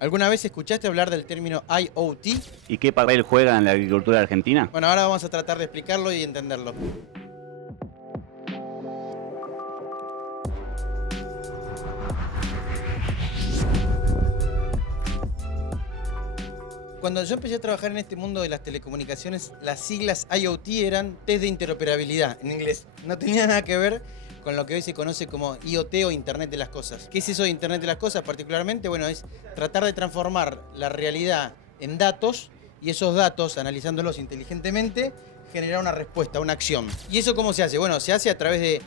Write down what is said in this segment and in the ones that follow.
¿Alguna vez escuchaste hablar del término IoT? ¿Y qué papel juega en la agricultura argentina? Bueno, ahora vamos a tratar de explicarlo y entenderlo. Cuando yo empecé a trabajar en este mundo de las telecomunicaciones, las siglas IoT eran test de interoperabilidad en inglés. No tenía nada que ver con lo que hoy se conoce como IoT o Internet de las Cosas. ¿Qué es eso de Internet de las Cosas particularmente? Bueno, es tratar de transformar la realidad en datos y esos datos, analizándolos inteligentemente, generar una respuesta, una acción. ¿Y eso cómo se hace? Bueno, se hace a través de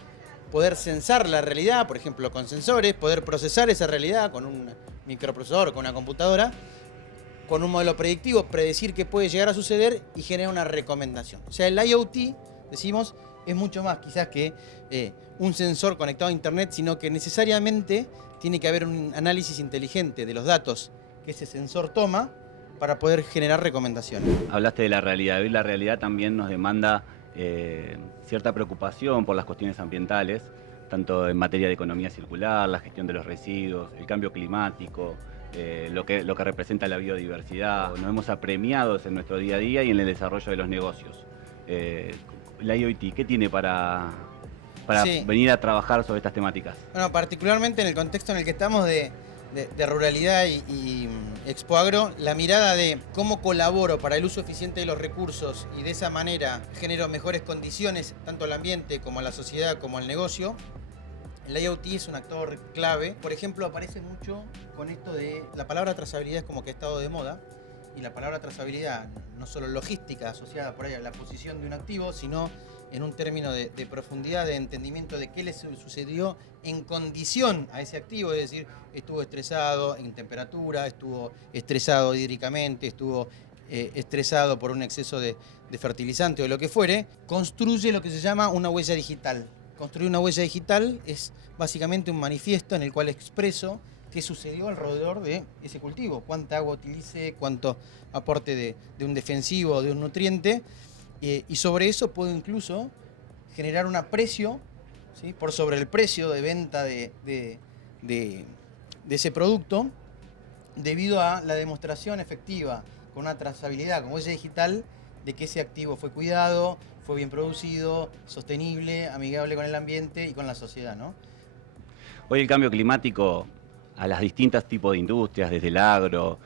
poder sensar la realidad, por ejemplo, con sensores, poder procesar esa realidad con un microprocesador o con una computadora, con un modelo predictivo, predecir qué puede llegar a suceder y generar una recomendación. O sea, el IoT, decimos, es mucho más quizás que un sensor conectado a Internet, sino que necesariamente tiene que haber un análisis inteligente de los datos que ese sensor toma para poder generar recomendaciones. Hablaste de la realidad. Hoy la realidad también nos demanda cierta preocupación por las cuestiones ambientales, tanto en materia de economía circular, la gestión de los residuos, el cambio climático, lo que representa la biodiversidad. Nos vemos apremiados en nuestro día a día y en el desarrollo de los negocios. La IoT, ¿qué tiene para Sí. venir a trabajar sobre estas temáticas? Bueno, particularmente en el contexto en el que estamos de ruralidad y Expo Agro, la mirada de cómo colaboro para el uso eficiente de los recursos y de esa manera genero mejores condiciones tanto al ambiente como a la sociedad como al negocio. El IoT es un actor clave. Por ejemplo, aparece mucho con esto de la palabra trazabilidad, es como que ha estado de moda. Y la palabra trazabilidad, no solo logística asociada por ahí a la posición de un activo, sino en un término de profundidad, de entendimiento de qué le sucedió en condición a ese activo, es decir, estuvo estresado en temperatura, estuvo estresado hídricamente, estuvo estresado por un exceso de fertilizante o lo que fuere, construye lo que se llama una huella digital. Construir una huella digital es básicamente un manifiesto en el cual expreso qué sucedió alrededor de ese cultivo, cuánta agua utilicé, cuánto aporte de un defensivo o de un nutriente, y sobre eso puedo incluso generar un aprecio, ¿sí?, por sobre el precio de venta de ese producto, debido a la demostración efectiva con una trazabilidad como huella digital de que ese activo fue cuidado, fue bien producido, sostenible, amigable con el ambiente y con la sociedad, ¿no? Hoy el cambio climático a las distintas tipos de industrias, desde el agro,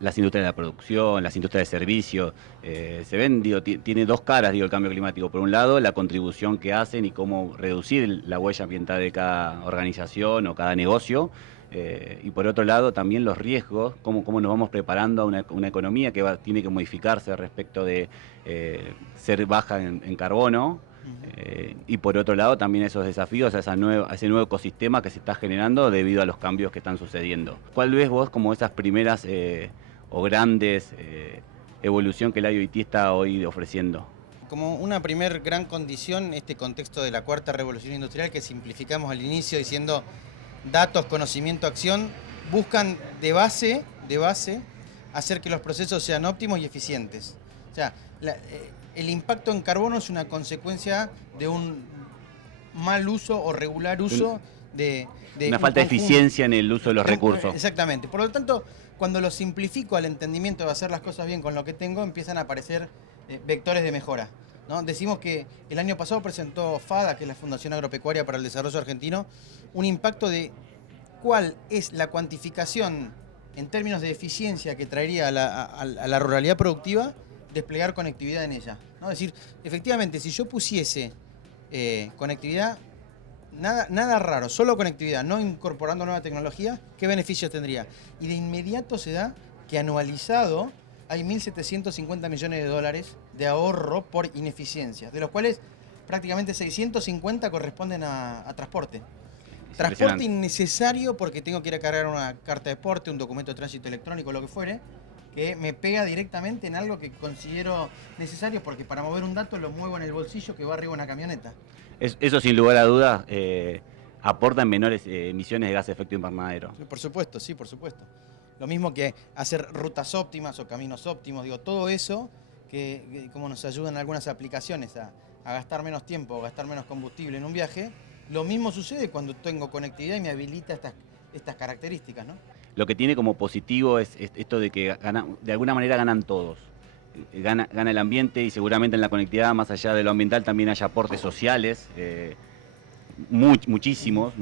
las industrias de la producción, las industrias de servicio, se ven, digo, tiene dos caras, digo, el cambio climático. Por un lado, la contribución que hacen y cómo reducir la huella ambiental de cada organización o cada negocio. Y por otro lado, también los riesgos, cómo nos vamos preparando a una economía que tiene que modificarse respecto de ser baja en carbono. Y por otro lado también esos desafíos a ese nuevo ecosistema que se está generando debido a los cambios que están sucediendo. ¿Cuál ves vos como esas primeras o grandes evolución que el IoT está hoy ofreciendo? Como una primer gran condición, este contexto de la cuarta revolución industrial que simplificamos al inicio diciendo datos, conocimiento, acción, buscan de base hacer que los procesos sean óptimos y eficientes. O sea, el impacto en carbono es una consecuencia de un mal uso o regular uso de Una un falta de conjunto. eficiencia en el uso de los recursos. Exactamente. Por lo tanto, cuando lo simplifico al entendimiento de hacer las cosas bien con lo que tengo, empiezan a aparecer vectores de mejora, ¿no? Decimos que el año pasado presentó FADA, que es la Fundación Agropecuaria para el Desarrollo Argentino, un impacto de cuál es la cuantificación en términos de eficiencia que traería a la ruralidad productiva desplegar conectividad en ella, ¿no? Es decir, efectivamente, si yo pusiese conectividad, nada raro, solo conectividad, no incorporando nueva tecnología, ¿qué beneficios tendría? Y de inmediato se da que anualizado hay 1.750 millones de dólares de ahorro por ineficiencias, de los cuales prácticamente 650 corresponden a transporte. Transporte innecesario porque tengo que ir a cargar una carta de porte, un documento de tránsito electrónico, lo que fuere, que me pega directamente en algo que considero necesario porque para mover un dato lo muevo en el bolsillo que va arriba de una camioneta. Eso sin lugar a dudas aporta en menores emisiones de gas de efecto invernadero. Por supuesto, sí, por supuesto. Lo mismo que hacer rutas óptimas o caminos óptimos, digo, todo eso que como nos ayudan algunas aplicaciones a gastar menos tiempo o gastar menos combustible en un viaje, lo mismo sucede cuando tengo conectividad y me habilita estas características, ¿no? Lo que tiene como positivo es esto de que de alguna manera ganan todos. Gana el ambiente y seguramente en la conectividad, más allá de lo ambiental, también hay aportes sociales, muchísimos,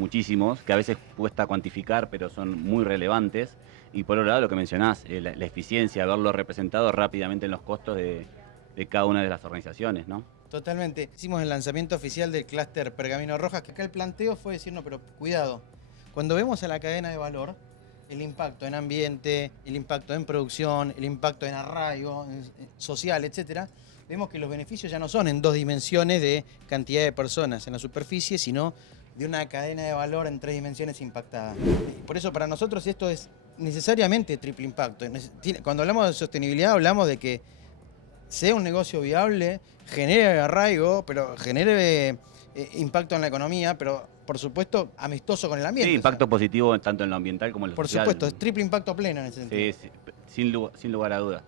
que a veces cuesta cuantificar, pero son muy relevantes. Y por otro lado, lo que mencionás, la eficiencia, verlo representado rápidamente en los costos de cada una de las organizaciones, ¿no? Totalmente. Hicimos el lanzamiento oficial del clúster Pergamino Rojas, que acá el planteo fue decir, no, pero cuidado, cuando vemos a la cadena de valor, el impacto en ambiente, el impacto en producción, el impacto en arraigo social, etcétera, vemos que los beneficios ya no son en 2 dimensiones de cantidad de personas en la superficie, sino de una cadena de valor en 3 dimensiones impactada. Por eso para nosotros esto es necesariamente triple impacto. Cuando hablamos de sostenibilidad hablamos de que sea un negocio viable, genere arraigo, pero genere impacto en la economía, pero por supuesto amistoso con el ambiente. Sí, impacto positivo tanto en lo ambiental como en lo social. Por supuesto, es triple impacto pleno en ese sentido. Sí, sin lugar a dudas.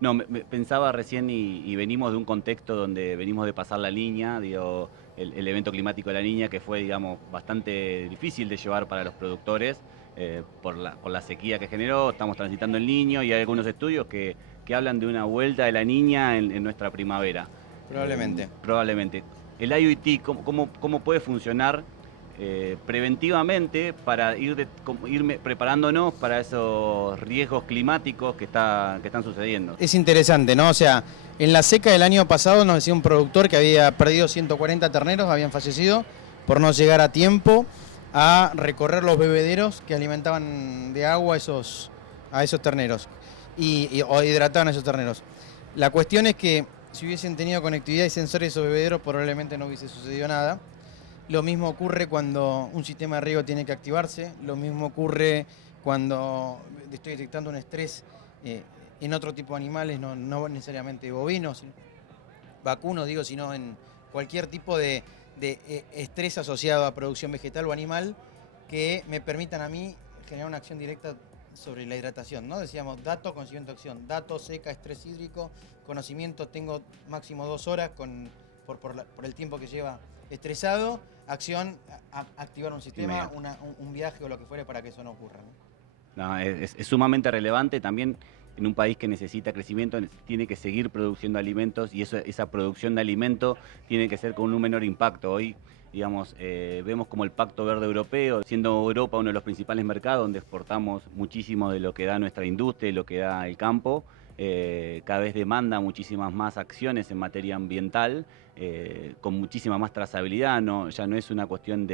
No, pensaba recién y venimos de un contexto donde venimos de pasar la línea, digo, el evento climático de la Niña, que fue, digamos, bastante difícil de llevar para los productores por la sequía que generó. Estamos transitando el Niño y hay algunos estudios que hablan de una vuelta de la Niña en nuestra primavera. Probablemente. Probablemente. El IoT, ¿cómo puede funcionar preventivamente para ir preparándonos para esos riesgos climáticos que están sucediendo? Es interesante, ¿no? O sea, en la seca del año pasado nos decía un productor que había perdido 140 terneros, habían fallecido por no llegar a tiempo a recorrer los bebederos que alimentaban de agua a esos terneros o hidrataban a esos terneros. La cuestión es que si hubiesen tenido conectividad y sensores esos bebederos, probablemente no hubiese sucedido nada. Lo mismo ocurre cuando un sistema de riego tiene que activarse, lo mismo ocurre cuando estoy detectando un estrés en otro tipo de animales, no necesariamente bovinos, vacunos, digo, sino en cualquier tipo de estrés asociado a producción vegetal o animal que me permitan a mí generar una acción directa sobre la hidratación, ¿no? Decíamos dato, conocimiento, acción. Dato, seca, estrés hídrico, conocimiento, tengo máximo 2 horas por el tiempo que lleva estresado, acción, activar un sistema, un viaje o lo que fuere para que eso no ocurra, ¿no? No, es sumamente relevante también en un país que necesita crecimiento, tiene que seguir produciendo alimentos y esa producción de alimento tiene que ser con un menor impacto. Hoy, digamos, vemos como el Pacto Verde Europeo, siendo Europa uno de los principales mercados donde exportamos muchísimo de lo que da nuestra industria y lo que da el campo, cada vez demanda muchísimas más acciones en materia ambiental, con muchísima más trazabilidad, ya no es una cuestión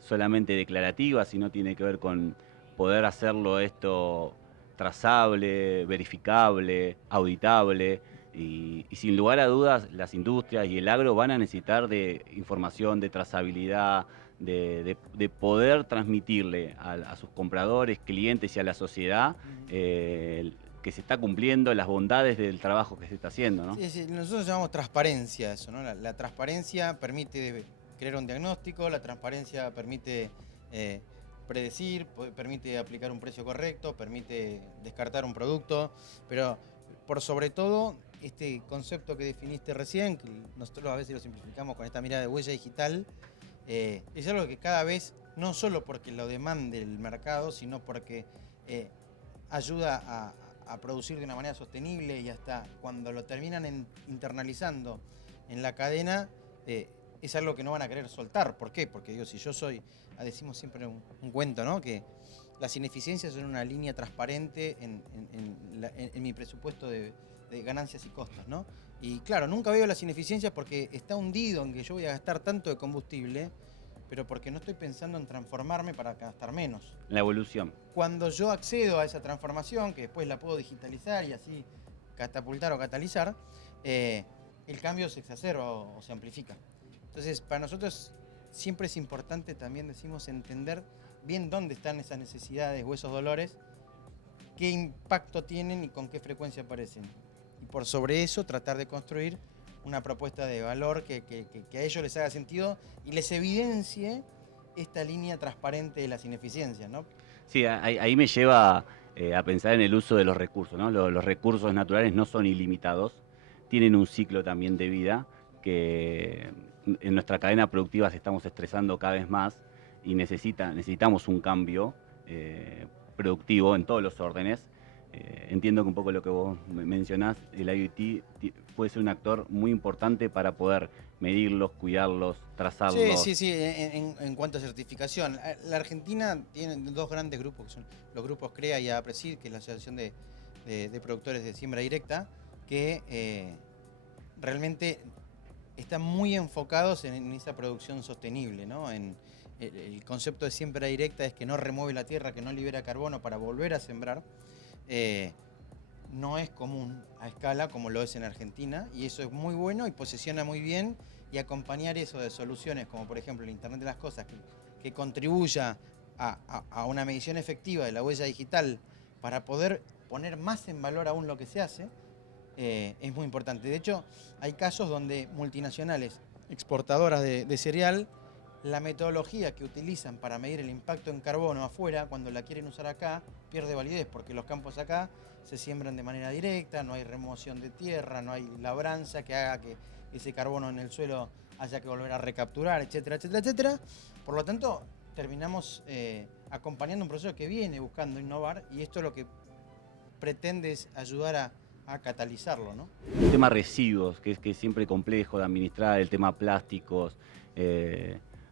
solamente declarativa, sino tiene que ver con poder hacerlo esto trazable, verificable, auditable. Y sin lugar a dudas, las industrias y el agro van a necesitar de información, de trazabilidad, de poder transmitirle a sus compradores, clientes y a la sociedad que se está cumpliendo, las bondades del trabajo que se está haciendo, ¿no? Sí, nosotros llamamos transparencia eso, ¿no? La transparencia permite crear un diagnóstico, la transparencia permite predecir, permite aplicar un precio correcto, permite descartar un producto, pero por sobre todo este concepto que definiste recién, que nosotros a veces lo simplificamos con esta mirada de huella digital, es algo que cada vez, no solo porque lo demande el mercado, sino porque ayuda a producir de una manera sostenible y hasta cuando lo terminan internalizando en la cadena, es algo que no van a querer soltar. ¿Por qué? Porque digo, si yo decimos siempre un cuento, ¿no? Que las ineficiencias son una línea transparente en mi presupuesto de ganancias y costos, ¿no? Y claro, nunca veo las ineficiencias porque está hundido en que yo voy a gastar tanto de combustible, pero porque no estoy pensando en transformarme para gastar menos. La evolución. Cuando yo accedo a esa transformación, que después la puedo digitalizar y así catapultar o catalizar, el cambio se exacerba o se amplifica. Entonces, para nosotros siempre es importante también, decimos, entender bien dónde están esas necesidades o esos dolores, qué impacto tienen y con qué frecuencia aparecen. Y por sobre eso tratar de construir una propuesta de valor que a ellos les haga sentido y les evidencie esta línea transparente de las ineficiencias, ¿no? Sí, ahí me lleva a pensar en el uso de los recursos, ¿no? Los recursos naturales no son ilimitados, tienen un ciclo también de vida que en nuestra cadena productiva se estamos estresando cada vez más y necesitamos un cambio productivo en todos los órdenes. Entiendo que un poco lo que vos mencionás, el IoT puede ser un actor muy importante para poder medirlos, cuidarlos, trazarlos. Sí. En cuanto a certificación, la Argentina tiene dos grandes grupos, que son los grupos CREA y APRESID, que es la Asociación de Productores de Siembra Directa, que realmente están muy enfocados en esa producción sostenible, ¿no? El concepto de siembra directa es que no remueve la tierra, que no libera carbono para volver a sembrar. No es común a escala como lo es en Argentina, y eso es muy bueno y posiciona muy bien, y acompañar eso de soluciones como por ejemplo el Internet de las Cosas que contribuya a una medición efectiva de la huella digital para poder poner más en valor aún lo que se hace, es muy importante. De hecho, hay casos donde multinacionales exportadoras de cereal, la metodología que utilizan para medir el impacto en carbono afuera, cuando la quieren usar acá, pierde validez, porque los campos acá se siembran de manera directa, no hay remoción de tierra, no hay labranza que haga que ese carbono en el suelo haya que volver a recapturar, etcétera, etcétera, etcétera. Por lo tanto, terminamos acompañando un proceso que viene buscando innovar, y esto lo que pretende es ayudar a catalizarlo, ¿no? El tema residuos, que es siempre complejo de administrar, el tema plásticos,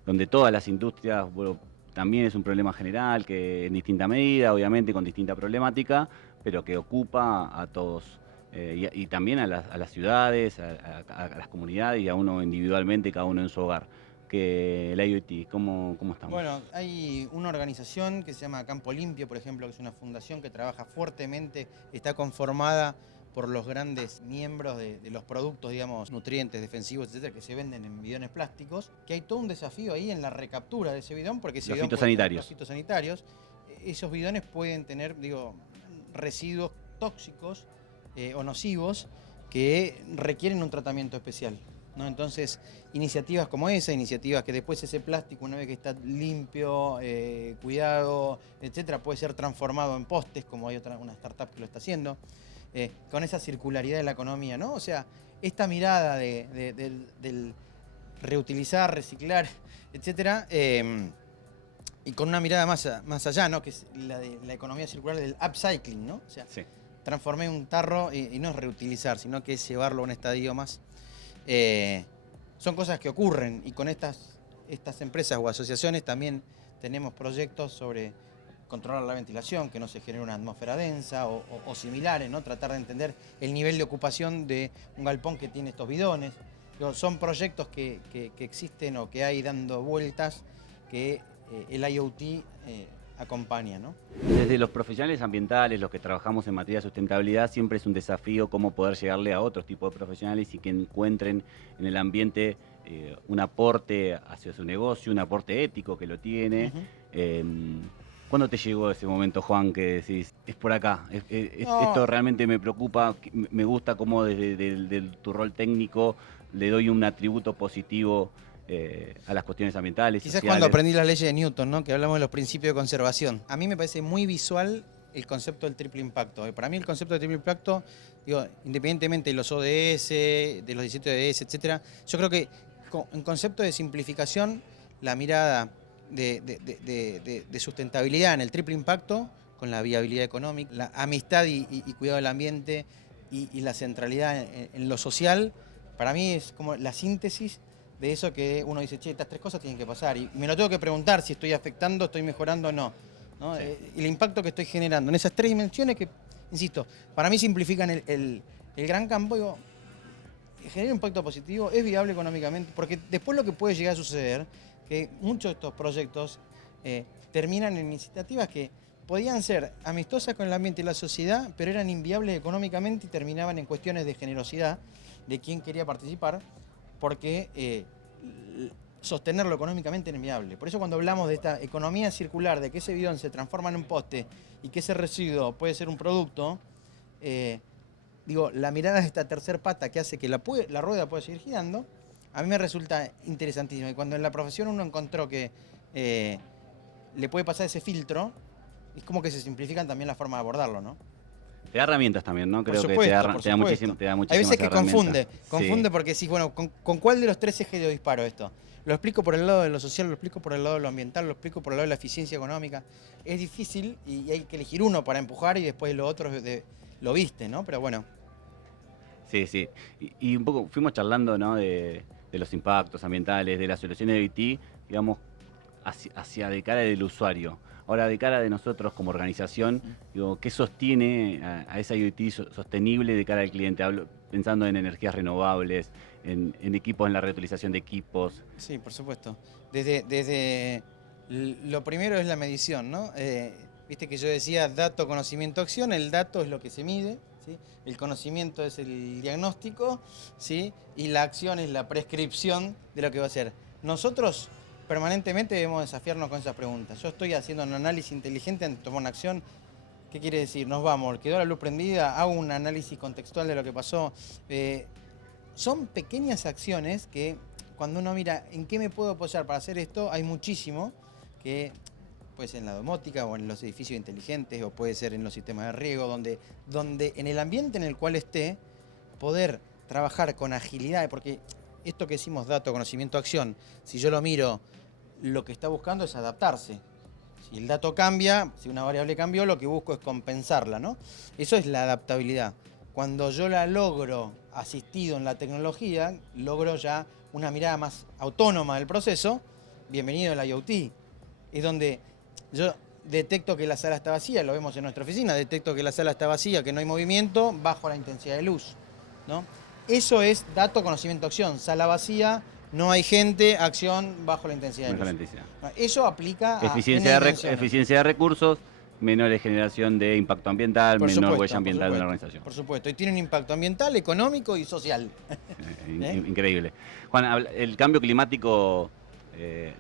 donde todas las industrias, bueno, también es un problema general, que en distinta medida, obviamente, con distinta problemática, pero que ocupa a todos. Y también a las ciudades, a las comunidades y a uno individualmente, cada uno en su hogar. Que el IoT, ¿cómo estamos? Bueno, hay una organización que se llama Campo Limpio, por ejemplo, que es una fundación que trabaja fuertemente, está conformada por los grandes miembros de los productos, digamos, nutrientes, defensivos, etcétera, que se venden en bidones plásticos, que hay todo un desafío ahí en la recaptura de ese bidón, porque ese Los bidón fitosanitarios. los fitosanitarios, esos bidones pueden tener, digo, residuos tóxicos o nocivos que requieren un tratamiento especial, ¿no? Entonces, iniciativas como esa, iniciativas que después ese plástico, una vez que está limpio, cuidado, etcétera, puede ser transformado en postes, como hay una startup que lo está haciendo, con esa circularidad de la economía, ¿no? O sea, esta mirada del reutilizar, reciclar, etcétera, y con una mirada más allá, ¿no? Que es la de la economía circular, del upcycling, ¿no? O sea, Sí. transformé un tarro y no es reutilizar, sino que es llevarlo a un estadio más. Son cosas que ocurren, y con estas empresas o asociaciones también tenemos proyectos sobre controlar la ventilación, que no se genere una atmósfera densa o similares, ¿no? Tratar de entender el nivel de ocupación de un galpón que tiene estos bidones. Digo, son proyectos que existen o que hay dando vueltas, que el IoT acompaña, ¿no? Desde los profesionales ambientales, los que trabajamos en materia de sustentabilidad, siempre es un desafío cómo poder llegarle a otros tipos de profesionales y que encuentren en el ambiente un aporte hacia su negocio, un aporte ético que lo tiene. ¿Cuándo te llegó ese momento, Juan, que decís, es por acá, No. esto realmente me preocupa, me gusta cómo desde tu rol técnico le doy un atributo positivo a las cuestiones ambientales, Quizás sociales? cuando aprendí las leyes de Newton, ¿no? Que hablamos de los principios de conservación. A mí me parece muy visual el concepto del triple impacto. Para mí el concepto del triple impacto, digo, independientemente de los ODS, de los 17 ODS, etcétera, yo creo que en concepto de simplificación, la mirada de sustentabilidad en el triple impacto, con la viabilidad económica, la amistad y cuidado del ambiente y la centralidad en lo social, para mí es como la síntesis de eso que uno dice, che, estas tres cosas tienen que pasar, y me lo tengo que preguntar si estoy afectando, estoy mejorando o no, ¿no? Sí. El impacto que estoy generando en esas tres dimensiones que, insisto, para mí simplifican el gran campo. Digo, genera un impacto positivo, es viable económicamente, porque después lo que puede llegar a suceder, que muchos de estos proyectos terminan en iniciativas que podían ser amistosas con el ambiente y la sociedad, pero eran inviables económicamente y terminaban en cuestiones de generosidad de quien quería participar, porque sostenerlo económicamente era inviable. Por eso cuando hablamos de esta economía circular, de que ese bidón se transforma en un poste y que ese residuo puede ser un producto, digo, la mirada de esta tercer pata que hace que la rueda pueda seguir girando, a mí me resulta interesantísimo. Y cuando en la profesión uno encontró que le puede pasar ese filtro, es como que se simplifican también la forma de abordarlo, ¿no? Te da herramientas también, ¿no? Por Creo que supuesto, te por da, supuesto. te da Hay muchísimas veces que herramientas. confunde Sí. porque decís, bueno, ¿con cuál de los tres ejes yo disparo esto? Lo explico por el lado de lo social, lo explico por el lado de lo ambiental, lo explico por el lado de la eficiencia económica. Es difícil y hay que elegir uno para empujar y después lo otro lo viste, ¿no? Pero bueno, Sí, sí. Y un poco fuimos charlando, ¿no? De los impactos ambientales, de las soluciones de IoT, digamos, hacia de cara del usuario. Ahora, de cara de nosotros como organización, digo, ¿qué sostiene a esa IoT sostenible de cara al cliente? Hablo, pensando en energías renovables, en equipos, en la reutilización de equipos. sí, por supuesto. Lo primero es la medición, ¿no? Viste que yo decía dato, conocimiento, acción. El dato es lo que se mide, ¿sí? El conocimiento es el diagnóstico, ¿sí? Y la acción es la prescripción de lo que va a hacer. Nosotros permanentemente debemos desafiarnos con esas preguntas. Yo estoy haciendo un análisis inteligente antes de tomar una acción. ¿Qué quiere decir? Nos vamos, quedó la luz prendida, hago un análisis contextual de lo que pasó. Son pequeñas acciones que cuando uno mira en qué me puedo apoyar para hacer esto, hay muchísimo que puede ser en la domótica o en los edificios inteligentes o puede ser en los sistemas de riego, donde en el ambiente en el cual esté, poder trabajar con agilidad, porque esto que decimos dato, conocimiento, acción, si yo lo miro, lo que está buscando es adaptarse. Si el dato cambia, si una variable cambió, lo que busco es compensarla, ¿no? Eso es la adaptabilidad. Cuando yo la logro asistido en la tecnología, logro ya una mirada más autónoma del proceso. Bienvenido al IoT. Es donde yo detecto que la sala está vacía, lo vemos en nuestra oficina, detecto que la sala está vacía, que no hay movimiento, bajo la intensidad de luz, ¿no? Eso es dato, conocimiento, acción. Sala vacía, no hay gente, acción, bajo la intensidad de luz. Eso aplica a Eficiencia de recursos, menor generación de impacto ambiental, menor huella ambiental de una organización. Por supuesto, y tiene un impacto ambiental, económico y social. Increíble. Juan, el cambio climático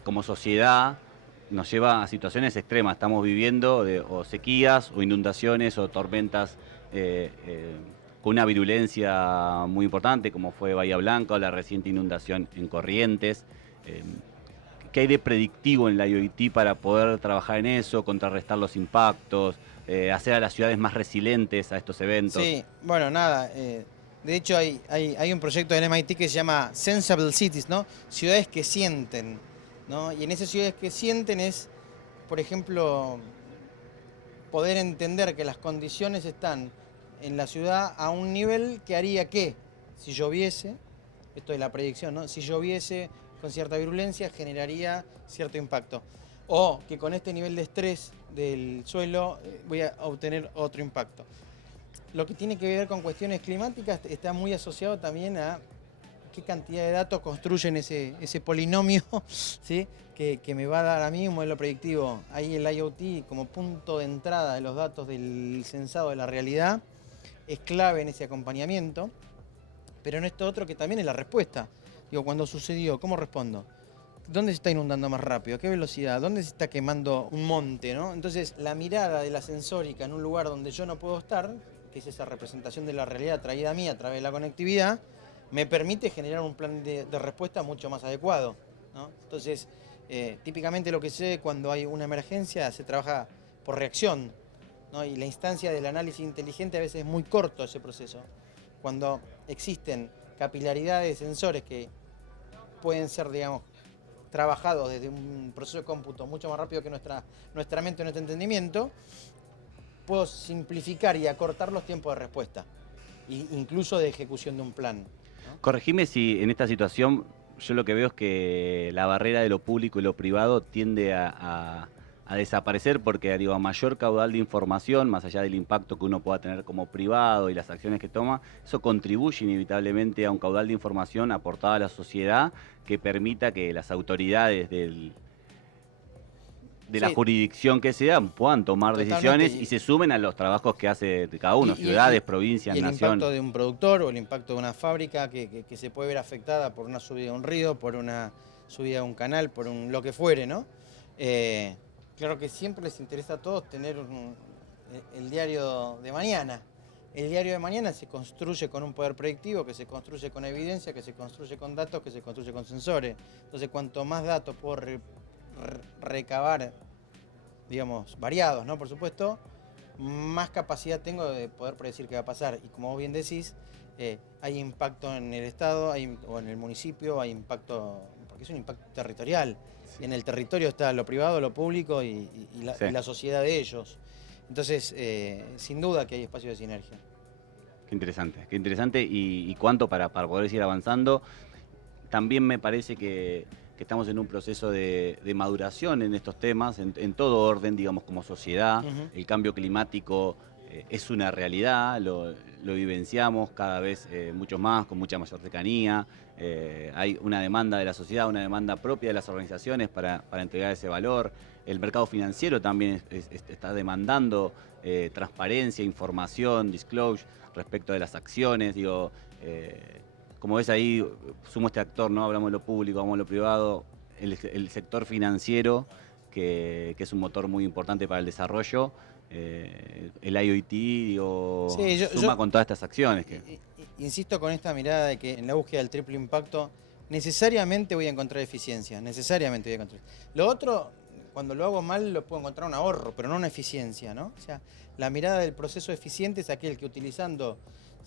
como sociedad nos lleva a situaciones extremas. Estamos viviendo o sequías, o inundaciones, o tormentas con una virulencia muy importante, como fue Bahía Blanca o la reciente inundación en Corrientes. ¿Qué hay de predictivo en la IoT para poder trabajar en eso, contrarrestar los impactos, hacer a las ciudades más resilientes a estos eventos? Sí, bueno, nada. De hecho, hay un proyecto del MIT que se llama Sensible Cities, ¿no? Ciudades que sienten, ¿no? Y en esas ciudades que sienten es, por ejemplo, poder entender que las condiciones están en la ciudad a un nivel que haría que, si lloviese, esto es la predicción, ¿no? Si lloviese con cierta virulencia, generaría cierto impacto. O que con este nivel de estrés del suelo voy a obtener otro impacto. Lo que tiene que ver con cuestiones climáticas está muy asociado también a qué cantidad de datos construyen ese polinomio, ¿sí? que me va a dar a mí un modelo predictivo. Ahí el IoT como punto de entrada de los datos del sensado de la realidad es clave en ese acompañamiento, pero en esto otro que también es la respuesta. Digo, cuando sucedió, ¿cómo respondo? ¿Dónde se está inundando más rápido? ¿A qué velocidad? ¿Dónde se está quemando un monte? ¿No? Entonces, la mirada de la sensórica en un lugar donde yo no puedo estar, que es esa representación de la realidad traída a mí a través de la conectividad, me permite generar un plan de respuesta mucho más adecuado, ¿no? Entonces, típicamente lo que sé cuando hay una emergencia se trabaja por reacción, ¿no? Y la instancia del análisis inteligente a veces es muy corto ese proceso. Cuando existen capilaridades de sensores que pueden ser, digamos, trabajados desde un proceso de cómputo mucho más rápido que nuestra mente, nuestro entendimiento, puedo simplificar y acortar los tiempos de respuesta, incluso de ejecución de un plan, ¿no? Corregime si en esta situación yo lo que veo es que la barrera de lo público y lo privado tiende a desaparecer porque, digo, a mayor caudal de información, más allá del impacto que uno pueda tener como privado y las acciones que toma, eso contribuye inevitablemente a un caudal de información aportado a la sociedad que permita que las autoridades de la jurisdicción que sean puedan tomar decisiones y se sumen a los trabajos que hace cada uno, ciudades, provincias, nación. El impacto de un productor o el impacto de una fábrica que se puede ver afectada por una subida de un río, por una subida de un canal, por lo que fuere, ¿no? Claro que siempre les interesa a todos tener el diario de mañana. El diario de mañana se construye con un poder predictivo, que se construye con evidencia, que se construye con datos, que se construye con sensores. Entonces, cuanto más datos puedo recabar, digamos, variados, ¿no? Por supuesto, más capacidad tengo de poder predecir qué va a pasar. Y como vos bien decís, hay impacto en el Estado o en el municipio, hay impacto, porque es un impacto territorial. Sí. En el territorio está lo privado, lo público y la sociedad de ellos. Entonces, sin duda que hay espacio de sinergia. Qué interesante y cuánto para poder seguir avanzando. También me parece que estamos en un proceso de maduración en estos temas, en todo orden, digamos, como sociedad. El cambio climático es una realidad, lo vivenciamos cada vez mucho más, con mucha mayor cercanía. Hay una demanda de la sociedad, una demanda propia de las organizaciones para entregar ese valor. El mercado financiero también está demandando transparencia, información, disclosure respecto de las acciones. Digo, como ves ahí, sumo este actor, ¿no? Hablamos de lo público, hablamos de lo privado, el sector financiero, que es un motor muy importante para el desarrollo. El IoT, digo, sí, suma con todas estas acciones. Insisto con esta mirada de que en la búsqueda del triple impacto necesariamente voy a encontrar eficiencia, necesariamente voy a encontrar. Lo otro, cuando lo hago mal, lo puedo encontrar un ahorro, pero no una eficiencia, ¿no? O sea, la mirada del proceso eficiente es aquel que utilizando,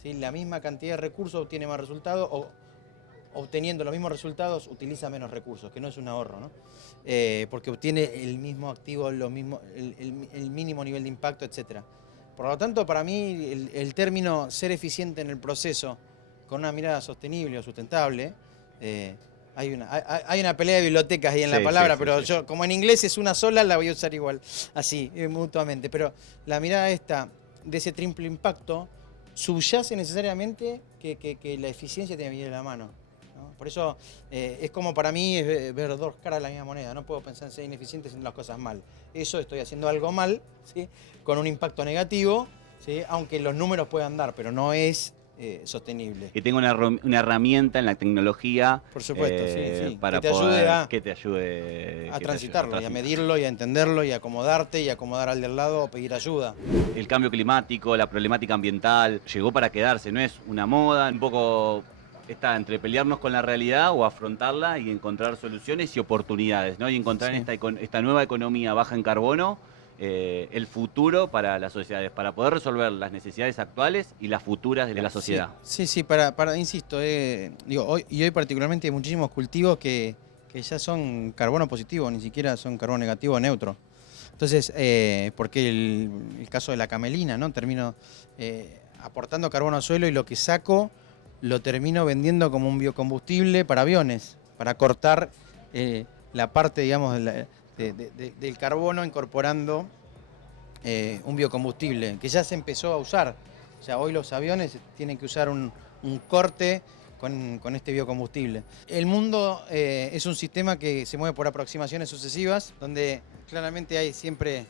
¿sí?, la misma cantidad de recursos obtiene más resultados o obteniendo los mismos resultados utiliza menos recursos, que no es un ahorro, ¿no? Porque obtiene el mismo activo, el mínimo nivel de impacto, etc. Por lo tanto, para mí el término ser eficiente en el proceso con una mirada sostenible o sustentable, hay una pelea de bibliotecas ahí en la palabra, pero yo, como en inglés es una sola, la voy a usar igual, así, mutuamente. Pero la mirada esta de ese triple impacto subyace necesariamente que la eficiencia tiene que venir de la mano, ¿no? Por eso es como para mí es ver dos caras de la misma moneda. No puedo pensar en ser ineficiente haciendo las cosas mal. Eso estoy haciendo algo mal, ¿sí?, con un impacto negativo, ¿sí?, aunque los números puedan dar, pero no es sostenible. Que tenga una herramienta en la tecnología. Por supuesto, sí. Para que te ayude a transitarlo, y a medirlo, y a entenderlo, y a acomodarte, y a acomodar al del lado o pedir ayuda. El cambio climático, la problemática ambiental, llegó para quedarse, no es una moda, un poco está entre pelearnos con la realidad o afrontarla y encontrar soluciones y oportunidades, ¿no? Y encontrar en esta nueva economía baja en carbono el futuro para las sociedades, para poder resolver las necesidades actuales y las futuras de la sociedad. Sí, insisto, digo, hoy particularmente hay muchísimos cultivos que ya son carbono positivo, ni siquiera son carbono negativo o neutro. Entonces, porque el caso de la camelina, ¿no? Termino aportando carbono al suelo y lo que saco lo termino vendiendo como un biocombustible para aviones, para cortar la parte, digamos, del carbono, incorporando un biocombustible que ya se empezó a usar. O sea, hoy los aviones tienen que usar un corte con este biocombustible. El mundo es un sistema que se mueve por aproximaciones sucesivas, donde claramente hay siempre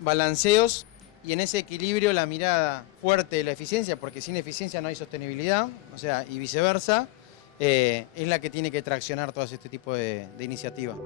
balanceos, y en ese equilibrio la mirada fuerte de la eficiencia, porque sin eficiencia no hay sostenibilidad, o sea, y viceversa, es la que tiene que traccionar todo este tipo de iniciativas.